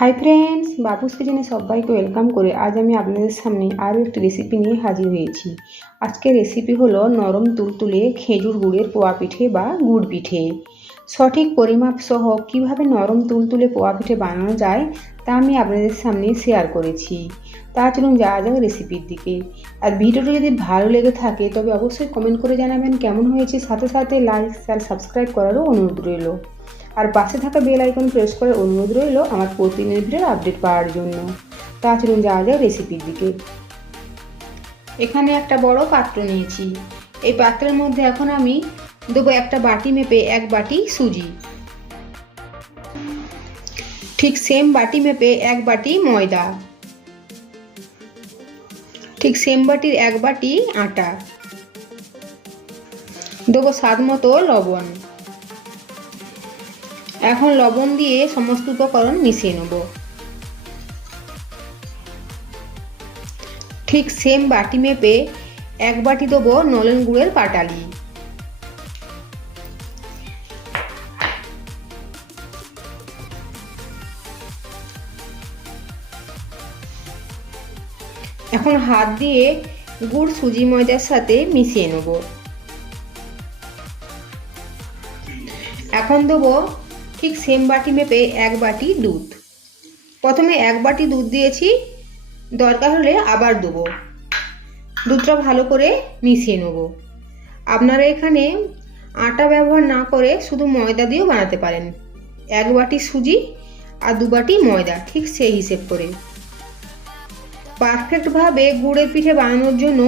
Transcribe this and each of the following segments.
Hi friends বাবুস কিচেনে সবাইকে welcome করে আজ আমি আপনাদের সামনে আরও একটি রেসিপি নিয়ে হাজির হয়েছি। আজকের রেসিপি হলো নরম তুলতুলে খেজুর গুড়ের পোয়া পিঠে বা গুড় পিঠে। সঠিক পরিমাপ সহ কীভাবে নরম তুলতুলে পোয়া পিঠে বানানো যায় তা আমি আপনাদের সামনে শেয়ার করেছি। তা চলুন যাওয়া যাক রেসিপির দিকে। আর ভিডিওটি যদি ভালো লেগে থাকে, তবে অবশ্যই কমেন্ট করে জানাবেন কেমন হয়েছে। সাথে সাথে লাইক শেয়ার সাবস্ক্রাইব করারও অনুরোধ রইল। আর পাশে থাকা বেল আইকন প্রেস করে অনুরোধ রইল আমার প্রতিদিনের আপডেট পাওয়ার জন্য। তা চলুন যাওয়া যায় রেসিপির দিকে। এখানে একটা বড় পাত্র নিয়েছি। এই পাত্রের মধ্যে এখন আমি দেবো একটা বাটি মেপে এক বাটি সুজি। ঠিক সেম বাটি মেপে এক বাটি ময়দা। ঠিক সেম বাটির এক বাটি আটা। দেবো স্বাদ মতো লবণ। এখন লবণ দিয়ে সমস্ত উপকরণ মিশিয়ে নেব। ঠিক সেম বাটি মেপে এক বাটি দেবো নলেন গুড়ের পাটালি। এখন হাত দিয়ে গুড় সুজি ময়দার সাথে মিশিয়ে নেব। এখন দেবো ঠিক সেম বাটি মেপে এক বাটি দুধ। প্রথমে এক বাটি দুধ দিয়েছি, দরকার হলে আবার দেবো। দুধটা ভালো করে মিশিয়ে নেব। আপনারা এখানে আটা ব্যবহার না করে শুধু ময়দা দিয়েও বানাতে পারেন। এক বাটি সুজি আর দু বাটি ময়দা, ঠিক সেই হিসেব করে। পারফেক্টভাবে গুড়ের পিঠে বানানোর জন্য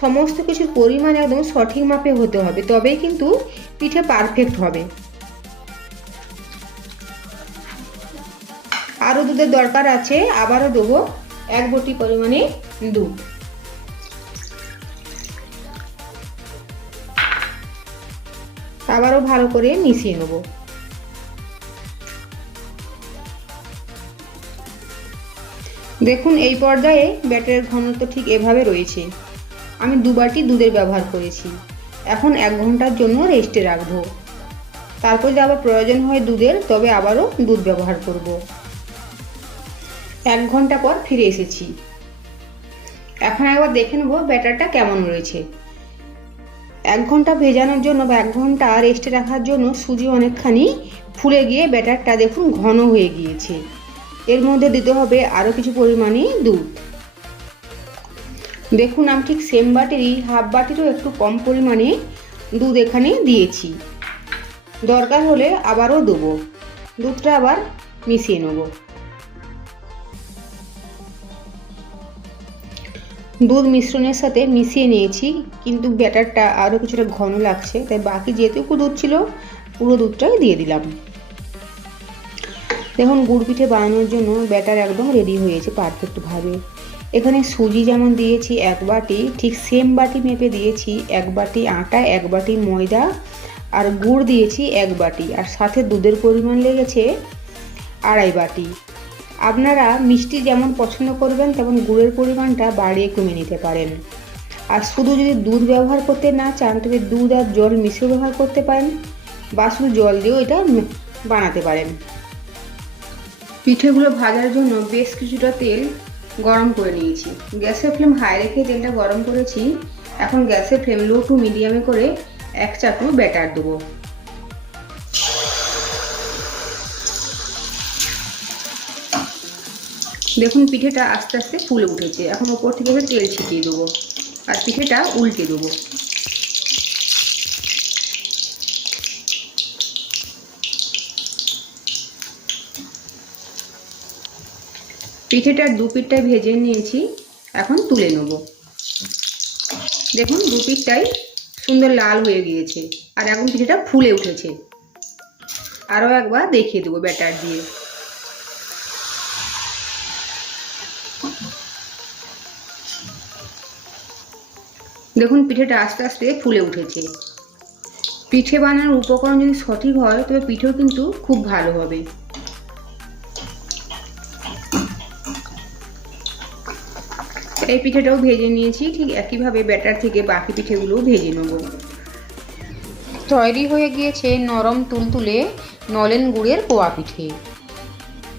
সমস্ত কিছুর পরিমাণ একদম সঠিক মাপে হতে হবে, তবেই কিন্তু পিঠে পারফেক্ট হবে। দুধের দরকার আছে, আবারও দেবো এক বটি পরিমাণে দুধ। আবারও ভালো করে মিশিয়ে নেব। দেখুন, এই পর্যায়ে ব্যাটারের ঘনত্ব ঠিক এভাবে রয়েছে। আমি দু বাটি দুধের ব্যবহার করেছি। এখন এক ঘণ্টার জন্য রেস্টে রাখব। তারপর যদি আবার প্রয়োজন হয় দুধের, তবে আবারও দুধ ব্যবহার করব। এক ঘণ্টা পর ফিরে এসেছি। এখন একবার দেখে নেব ব্যাটারটা কেমন রয়েছে। এক ঘণ্টা ভেজানোর জন্য বা এক ঘণ্টা রেস্টে রাখার জন্য সুজি অনেকখানি ফুলে গিয়ে ব্যাটারটা দেখুন ঘন হয়ে গিয়েছে। এর মধ্যে দিতে হবে আরও কিছু পরিমাণে দুধ। দেখুন আমি ঠিক সেম বাটিরই হাফ বাটিরও একটু কম পরিমাণে দুধ এখানে দিয়েছি। দরকার হলে আবারও দেবো। দুধটা আবার মিশিয়ে নেব। দুধ মিশ্রণের সাথে মিশিয়ে নিয়েছি, কিন্তু ব্যাটারটা আরও কিছুটা ঘন লাগছে, তাই বাকি যেটুকু দুধ ছিল, পুরো দুধটাই দিয়ে দিলাম। দেখুন, গুড় পিঠে বানানোর জন্য ব্যাটার একদম রেডি হয়েছে পারফেক্টভাবে এখানে সুজি যেমন দিয়েছি এক বাটি, ঠিক সেম বাটি মেপে দিয়েছি, এক বাটি আটা, এক বাটি ময়দা, আর গুড় দিয়েছি এক বাটি, আর সাথে দুধের পরিমাণ লেগেছে আড়াই বাটি। আপনারা মিষ্টি যেমন পছন্দ করবেন, তেমন গুড়ের পরিমাণটা বাড়িয়ে কমিয়ে নিতে পারেন। আর শুধু যদি দুধ ব্যবহার করতে না চান, তবে দুধ আর জল মিশিয়ে ব্যবহার করতে পারেন। বা শুধু জল দিয়েও এটা বানাতে পারেন। পিঠেগুলো ভাজার জন্য বেশ কিছুটা তেল গরম করে নিয়েছি। গ্যাসের ফ্লেম হাই রেখে তেলটা গরম করেছি। এখন গ্যাসের ফ্লেম লো টু মিডিয়ামে করে এক চাটু ব্যাটার দেবো। দেখুন পিঠেটা আস্তে আস্তে ফুলে উঠেছে। এখন ওপর থেকে তেল ছিটিয়ে দেবো। আর পিঠেটা উল্টে দেবো। পিঠেটার দু পিঠটাই ভেজে নিয়েছি। এখন তুলে নেব। দেখুন দু পিঠটাই সুন্দর লাল হয়ে গিয়েছে। আর এখন পিঠেটা ফুলে উঠেছে। আরও একবার দেখিয়ে দেবো ব্যাটার দিয়ে। দেখুন, পিঠেটা আস্তে আস্তে ফুলে উঠেছে। পিঠে বানানোর উপকরণ যদি সঠিক হয়, তবে পিঠেও কিন্তু খুব ভালো হবে। এই পিঠেটাও ভেজে নিয়েছি, ঠিক একইভাবে ব্যাটার থেকে বাকি পিঠেগুলোও ভেজে নেব। তৈরি হয়ে গিয়েছে নরম তুলতুলে নলেন গুড়ের পোয়া পিঠে।